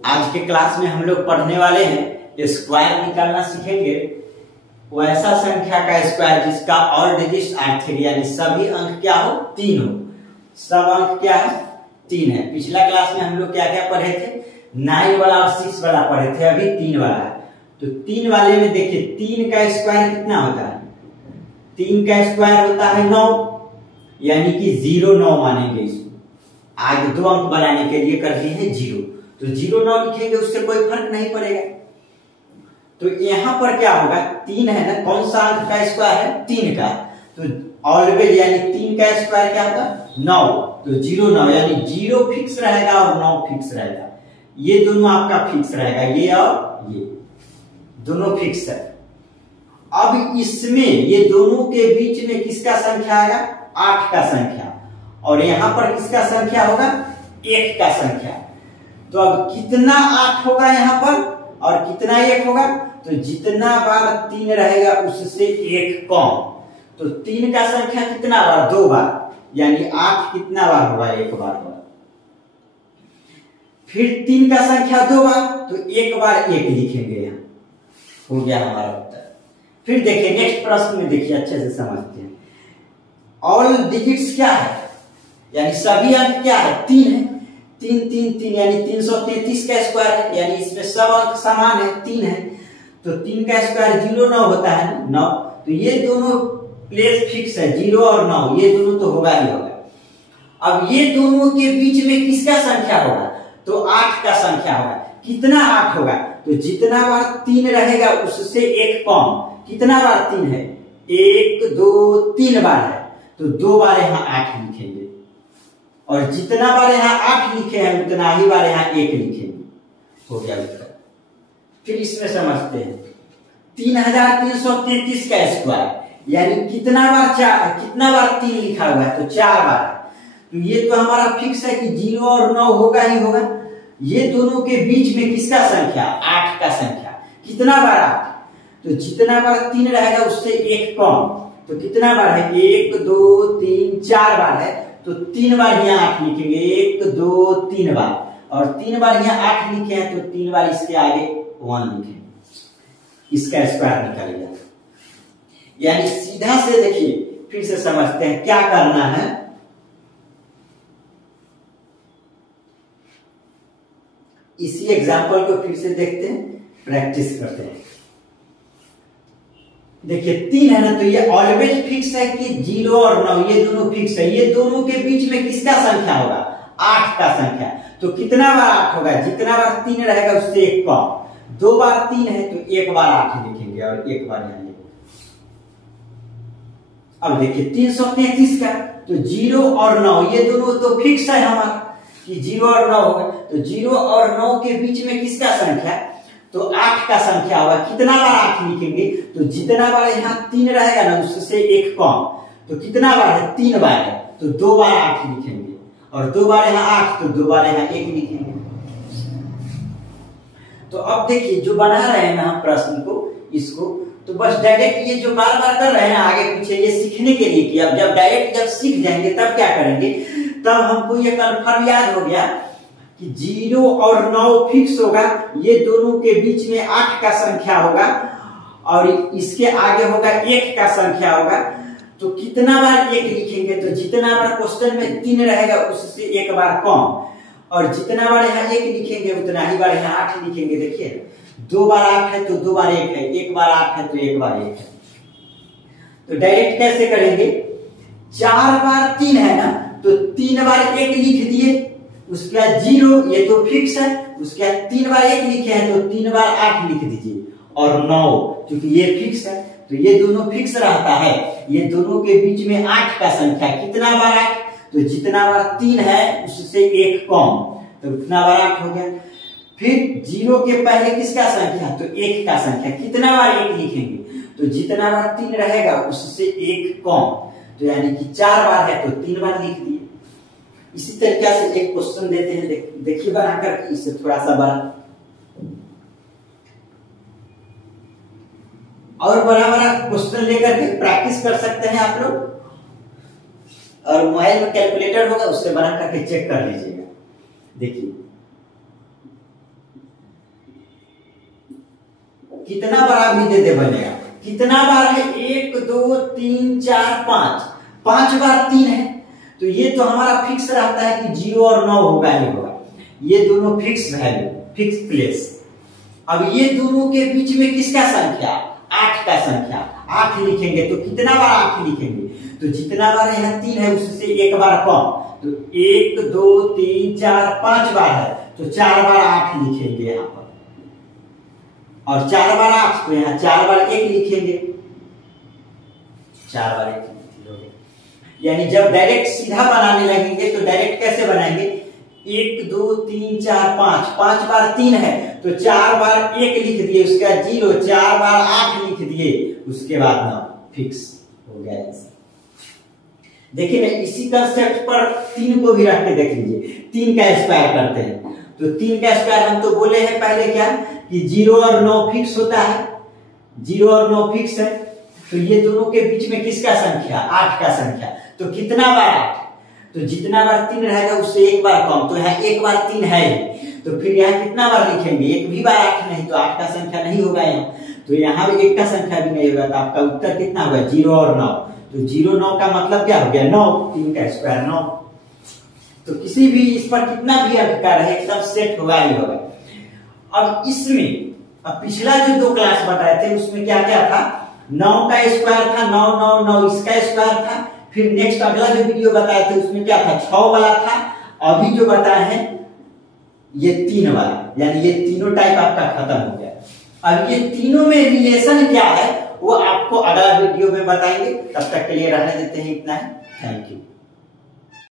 आज के क्लास में हम लोग पढ़ने वाले हैं स्क्वायर निकालना सीखेंगे। वो ऐसा संख्या का स्क्वायर जिसका ऑल डिजिट्स 8 थे, यानी सभी अंक क्या हो 3 हो। सब अंक क्या है 3 है। पिछला क्लास में हम लोग क्या क्या पढ़े थे, 9 वाला और 6 वाला पढ़े थे, अभी 3 वाला है। तो 3 वाले में देखिए 3 का स्क्वायर कितना होता है, 3 का स्क्वायर होता है 9, यानी कि 0 9 मानेंगे इसको। आगे 2 अंक बनाने के लिए कर दिए हैं 0, तो 0 9 लिखेंगे, उससे कोई फर्क नहीं पड़ेगा। तो यहां पर क्या होगा, 3 है ना, कौन सा अंक का स्क्वायर है 3 का, तो ऑलवेज यानी 3 का स्क्वायर क्या होगा 9, तो 0 9 यानी 0 फिक्स रहेगा और 9 फिक्स रहेगा। ये दोनों आपका फिक्स रहेगा, ये और ये दोनों फिक्स है। अब इसमें ये दोनों के बीच में किसका संख्या आएगा 8 का संख्या, और यहां पर किसका संख्या होगा 1 का संख्या। तो अब कितना 8 होगा यहां पर और कितना 1 होगा, तो जितना बार 3 रहेगा उससे 1 कम। तो 3 का संख्या कितना बार 2 बार, यानी 8 कितना बार होगा 1 बार होगा। फिर 3 का संख्या 2 बार, तो 1 बार 1 लिखेंगे, यहां हो गया हमारा उत्तर। फिर देखिए नेक्स्ट प्रश्न में, देखिए अच्छे से समझते हैं। ऑल डिजिट्स क्या है, यानी सभी अंक क्या है 3 है, 3 3 3 यानी 333 का स्क्वायर है, यानी इसमें सब अंक समान है 3 है। तो 3 का स्क्वायर 0 9 होता है 9, तो ये दोनों प्लेस फिक्स है 0 और 9, ये दोनों तो होगा ही होगा। अब ये दोनों के बीच में किसका संख्या होगा, तो 8 का संख्या होगा। कितना 8 होगा, तो जितना बार 3 रहेगा उससे 1 कम। कितना बार 3 है 1 2 3 बार है, तो 2 बार यहां 8 लिखेंगे, और जितना बार यहां 8 लिखे हैं उतना ही बार यहां 1 लिखेंगे, हो गया उत्तर। फिर इसमें समझते हैं 3333 का स्क्वायर, यानी कितना बार 3 लिखा हुआ है, तो 4 बार है। तो ये तो हमारा फिक्स है कि 0 और 9 होगा ही होगा। ये दोनों के बीच में किसका संख्या 8 का संख्या, कितना बार 8, तो जितना बार 3 रहेगा उससे 1 कम। तो कितना बार है 1 2 3 4 बार है, तो 3 बार यहाँ 8 लिखेंगे, 1 2 3 बार, और 3 बार यहाँ 8 लिखे हैं, तो 3 बार इसके आगे 1 लिखेंगे, इसका स्क्वायर निकलेगा। यानी सीधा से देखिए, फिर से समझते हैं क्या करना है। इसी एग्जाम्पल को फिर से देखते हैं, प्रैक्टिस करते हैं। देखिए 3 है ना, तो ये ऑलवेज फिक्स है कि 0 और 9 ये दोनों फिक्स है। ये दोनों के बीच में किसका संख्या होगा 8 का संख्या। तो कितना बार 8 होगा, जितना बार 3 रहेगा उससे 1 कम। 2 बार 3 है, तो 1 बार 8 लिखेंगे और 1 बार यहां लिखेंगे। अब देखिए 333 का, तो 0 और 9 ये दोनों तो फिक्स है हमारा कि 0 और 9 होगा। तो 0 और 9 के बीच में किसका संख्या, तो 8 का संख्या होगा। कितना बार 8 लिखेंगे, तो जितना बार यहाँ 3 रहेगा ना उससे 1 कम। तो कितना बार है 3 बार है, तो 2 बार 8 लिखेंगे, और 2 बार यहाँ 8, तो 2 बार यहाँ 1 लिखेंगे। तो अब देखिए जो बना रहे हैं ना हम प्रश्न को, इसको तो बस डायरेक्ट ये जो बार बार कर रहे हैं ना आगे पीछे, ये सीखने के लिए किया। जब डायरेक्ट जब सीख जाएंगे तब क्या करेंगे, तब हमको ये कन्फर्म याद हो गया कि 0 और 9 फिक्स होगा, ये दोनों के बीच में 8 का संख्या होगा, और इसके आगे होगा 1 का संख्या होगा। तो कितना बार 1 लिखेंगे, तो जितना बार क्वेश्चन में 3 रहेगा उससे 1 बार कम, और जितना बार यहाँ 1 लिखेंगे उतना ही बार यहाँ 8 लिखेंगे। देखिए 2 बार 8 है, तो 2 बार 1 है, 1 बार 8 है, तो 1 बार 1 है। तो डायरेक्ट कैसे करेंगे, 4 बार 3 है ना, तो 3 बार 1 लिख दिए, उसके बाद 0 ये तो फिक्स है, उसके बाद 3 बार 1 लिखे हैं, तो 3 बार 8 लिख दीजिए, और 9 क्योंकि ये फिक्स है, तो ये दोनों फिक्स रहता है। ये दोनों के बीच में 8 का संख्या, कितना बार 8, तो जितना बार 3 है उससे 1 कम, तो उतना बार 8 हो गया। फिर 0 के पहले किसका संख्या, तो 1 का संख्या, कितना बार 1 लिखेंगे, तो जितना बार 3 रहेगा उससे 1 कम, तो यानी कि 4 बार है, तो 3 बार लिख दिए। इसी तरीके से एक क्वेश्चन देते हैं, देखिए बनाकर, इससे थोड़ा सा बड़ा और बड़ा बड़ा क्वेश्चन लेकर के प्रैक्टिस कर सकते हैं आप लोग, और मोबाइल में कैलकुलेटर होगा उससे बना करके चेक कर लीजिएगा। देखिए कितना बार भी दे बनेगा। कितना बार है? 1 2 3 4 5, 5 बार 3 है, तो ये तो हमारा फिक्स रहता है कि 0 और 9 होगा ही होगा। ये दोनों फिक्स वैल्यू, फिक्स प्लेस। अब ये दोनों के बीच में किसका संख्या? 8 का संख्या। 8 लिखेंगे तो कितना बार 8 लिखेंगे? तो जितना बार यहाँ 3 है उससे एक बार कम, तो 1 2 3 4 5 बार है, तो 4 बार 8 लिखेंगे यहाँ पर, और 4 बार 8 तो यहाँ 4 बार 1 लिखेंगे, 4 बार 1 लिखेंगे। यानी जब डायरेक्ट सीधा बनाने लगेंगे तो डायरेक्ट कैसे बनाएंगे? 1 2 3 4 5, 5 बार 3 है तो 4 बार 1 लिख दिए, उसके बाद 0, 4 बार 8 लिख दिए, उसके बाद 9, फिक्स हो गया आंसर। देखिए ना, इसी कंसेप्ट पर 3 को भी रख के देख लीजिए। 3 का स्क्वायर करते हैं तो 3 का स्क्वायर हम तो बोले हैं पहले क्या कि 0 और 9 फिक्स होता है, 0 और 9 फिक्स है, तो ये दोनों के बीच में किसका संख्या? 8 का संख्या। तो कितना बार 8? तो जितना बार 3 रहेगा उससे एक बार कम, तो यहाँ एक बार 3 है, तो फिर यहाँ कितना बार लिखेंगे? एक भी बार 8 नहीं, तो 8 का संख्या नहीं होगा यहाँ, तो यहाँ भी 1 का संख्या भी नहीं होगा, तो आपका उत्तर कितना होगा? 0 और 9। तो 0 9 का मतलब क्या हो गया? 9, 3 का स्क्वायर 9। तो किसी भी इस पर कितना भी अंक का रहे एकदम सेट होगा ही होगा। अब इसमें अब पिछला जो 2 क्लास बताए थे उसमें क्या क्या था? 9 का स्क्वायर था, 9 9 9 इसका स्क्वायर था। फिर नेक्स्ट अगला जो वीडियो बताए थे उसमें क्या था? 6 वाला था। अभी जो बताए हैं ये 3 वाला, यानी ये तीनों टाइप आपका खत्म हो गया। अब ये तीनों में रिलेशन क्या है वो आपको अगला वीडियो में बताएंगे। तब तक के लिए रहने देते हैं इतना ही। Thank you.